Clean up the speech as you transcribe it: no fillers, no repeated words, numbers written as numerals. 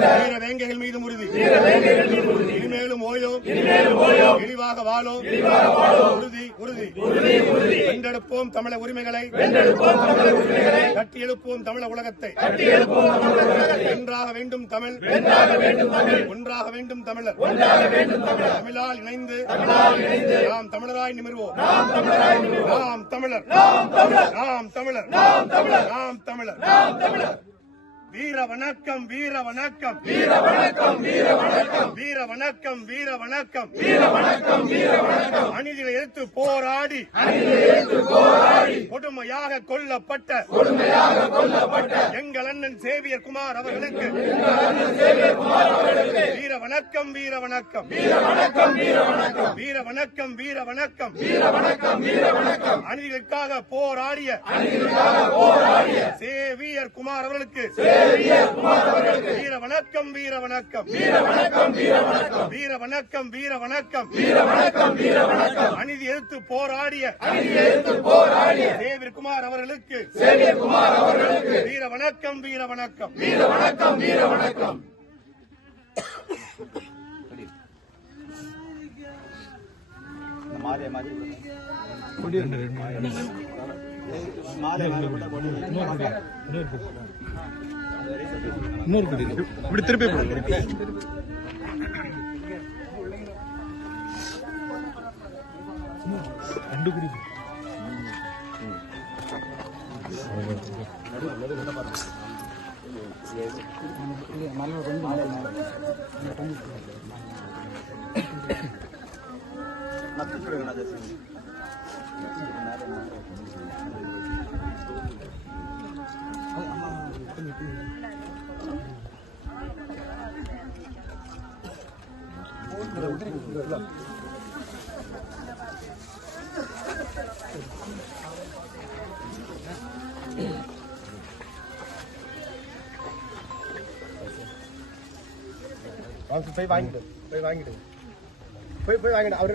வீர வேங்கைகள் மீதும் உறுதி. இனிமேலும் ஓயோம், இழிவாக வாழோம். உறுதி உறுதி. வென்றெடுப்போம் தமிழ உரிமைகளை, கட்டியெழுப்போம் தமிழ உலகத்தை. ஒன்றாக வேண்டும் தமிழ், ஒன்றாக வேண்டும் தமிழர். தமிழால் இணைந்து நாம் தமிழராய் நிமிர்வோம். நாம் தமிழர், நாம் தமிழர், நாம் தமிழர். வீர வணக்கம், வீர வணக்கம், வீர வணக்கம், வீர வணக்கம், வீர வணக்கம், வீர வணக்கம், வீர வணக்கம், வீர வணக்கம். அநீதிகளை எதிர்த்து போராடி, கொடுமையாக கொல்லப்பட்ட எங்கள் அண்ணன் சேவியர் குமார் அவர்களுக்கு வீர வணக்கம், வீர வணக்கம், வீர வணக்கம், வீர வணக்கம், வீர வணக்கம், வீர வணக்கம், வீர வணக்கம், வீர வணக்கம். அநீதிகளுக்காக போராடிய சேவியர் குமார் அவர்களுக்கு வீர வணக்கம், வீர வணக்கம், வீர வணக்கம், வீர வணக்கம், வீர வணக்கம், வீர வணக்கம், வீர வணக்கம், வீர வணக்கம். அநீதி எதிர்த்து போராடிய சேவியர் குமார் அவர்களுக்கு வீர வணக்கம், வீர வணக்கம், வீர வணக்கம், வீர வணக்கம். இப்படி திருப்பி ரெண்டு குடி போய் வாங்கிட்டு போய் வாங்கிட்டு அவர்